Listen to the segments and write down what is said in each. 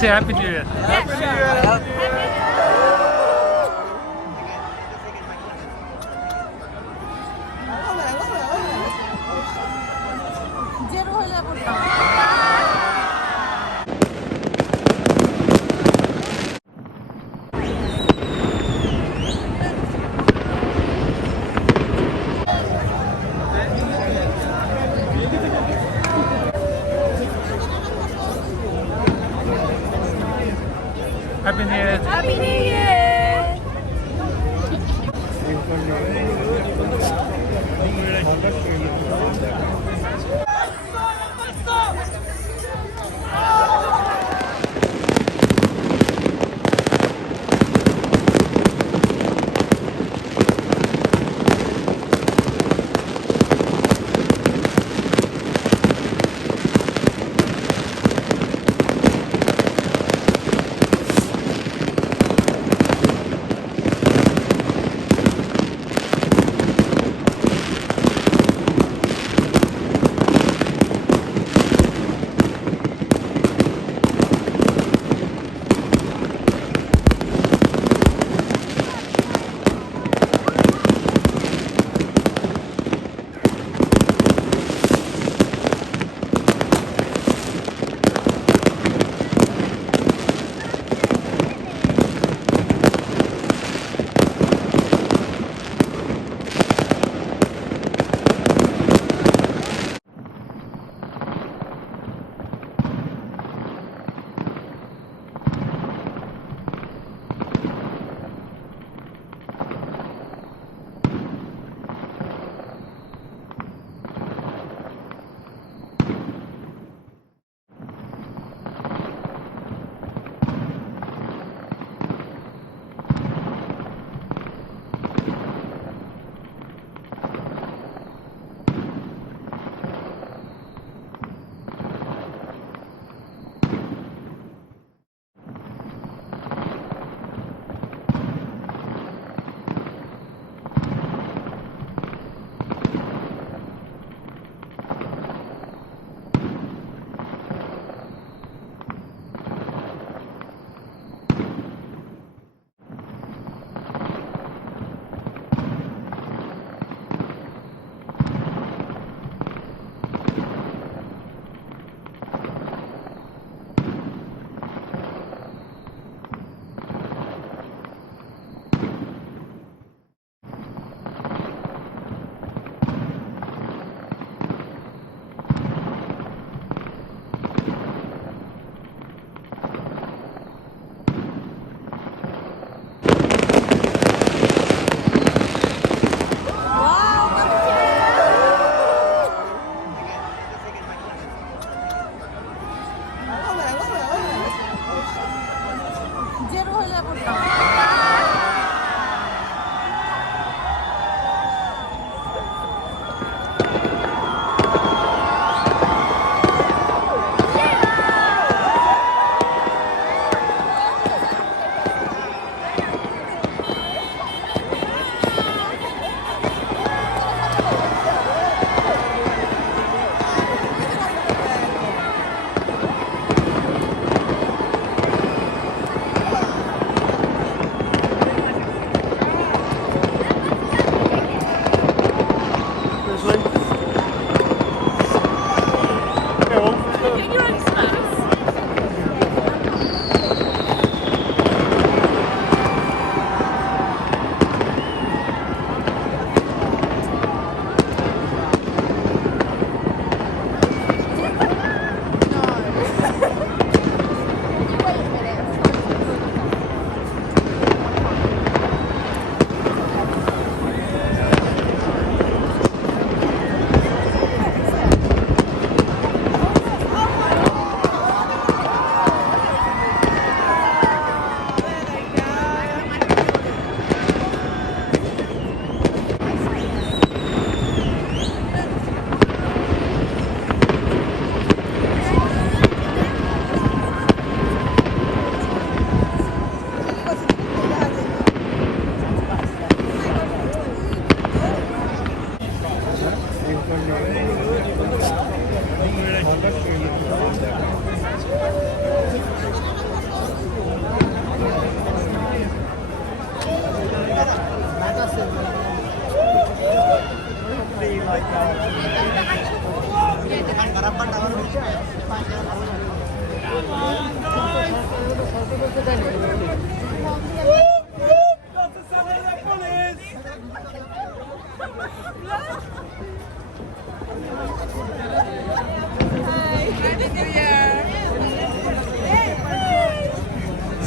say Happy New Year. Happy New Year. Happy New Year. Happy New Year!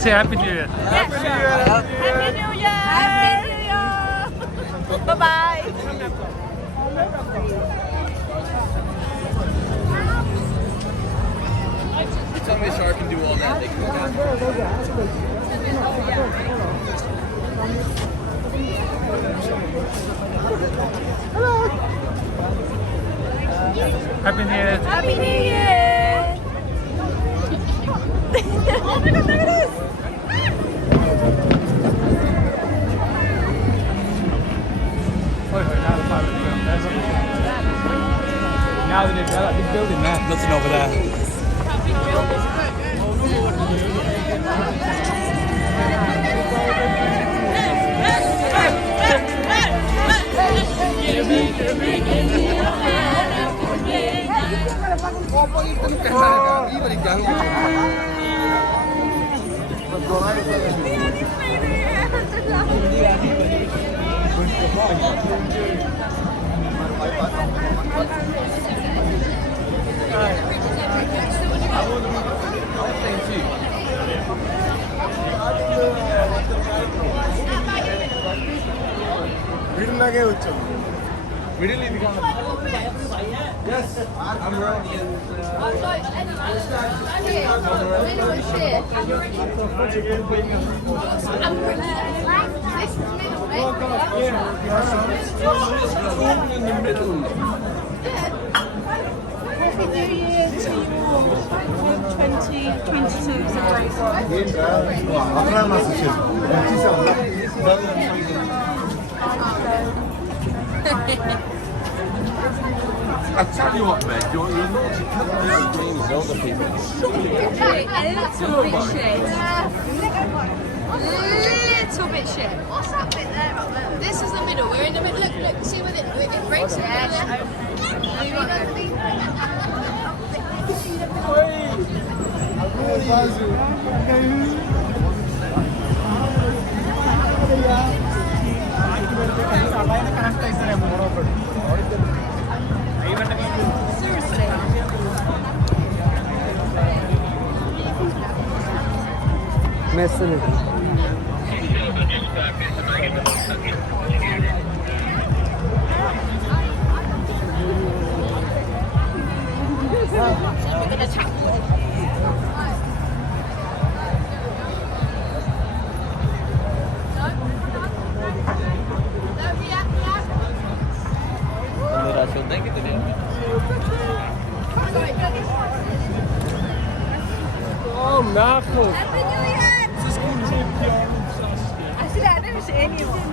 Say Happy New Year. Happy New Year. Happy New Year. Bye bye. Tell me Sharp can do all that. They can go down. Happy New Year. Happy New Year. Oh my God, look at this. Now that they've got that big building there. Nothing over there. Middle East. Yes, I'm Iranian. In the middle. Happy New Year to you all. 2022. I tell you what, mate, you're not as older people. Little bit shit. What's that bit there up there? This is the middle. We're in the middle. Look, see where it breaks it. Seriously. Messing it. Oh, nachos. Happy New Year! I said I've never seen anyone.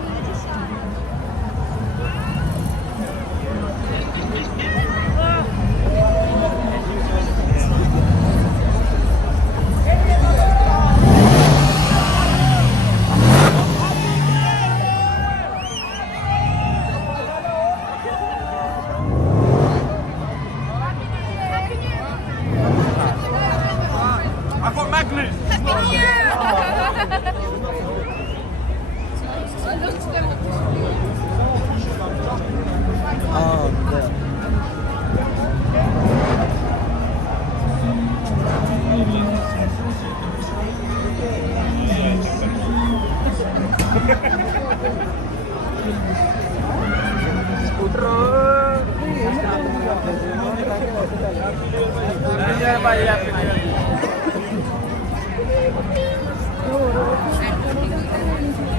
I've got magnets. Happy New Year!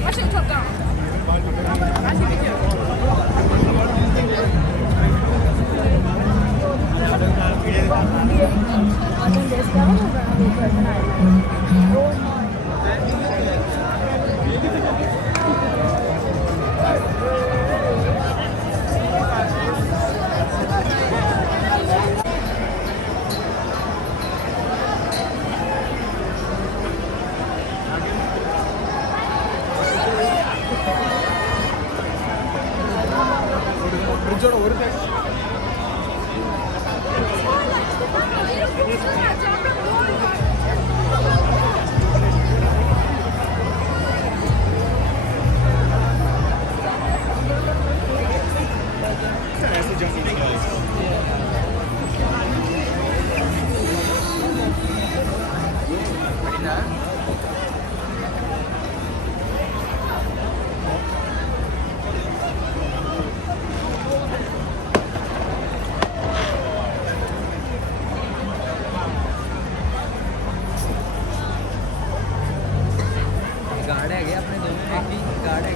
I should top down. ബ്രിഡ്ജോടെ ഒരു side guard है अपने दोनों व्यक्ति guard है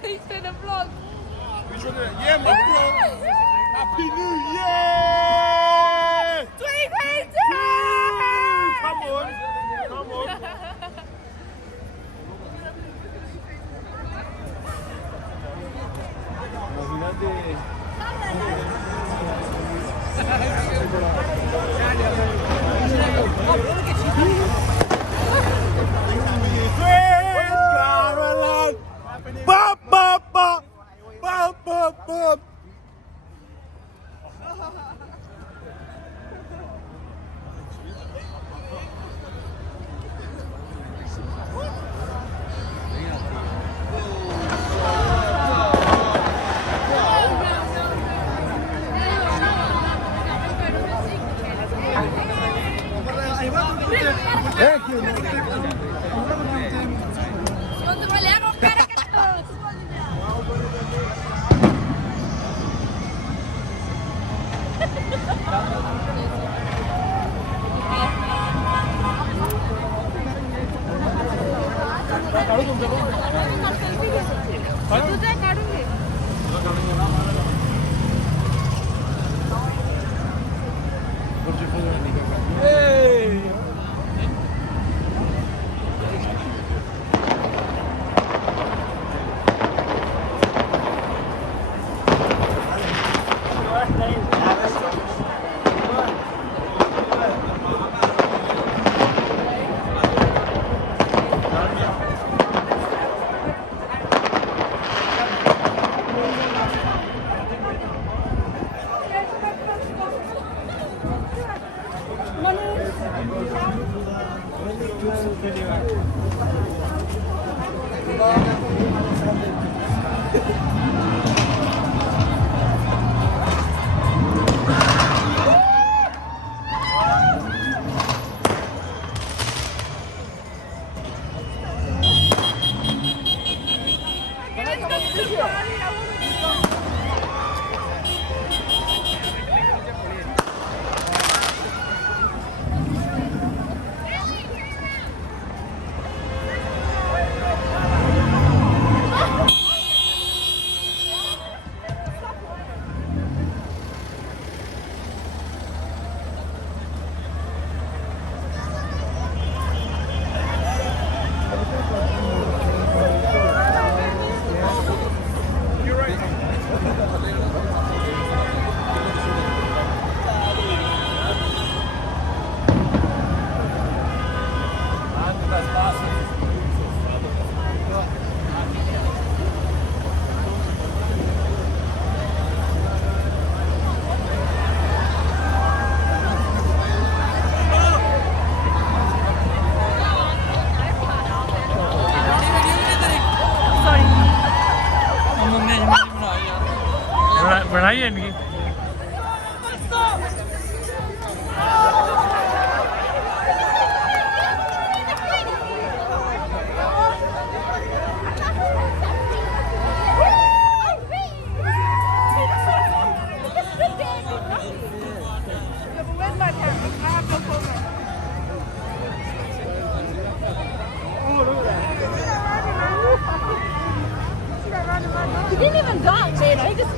He's in a vlog. Yeah, my bro. Happy New Year! 2022! Come on. Come on. Caroline! Bop, bop, bop! Bop, bop, bop! Thank you. Untuk melihat rocker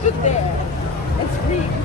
stood there and screamed.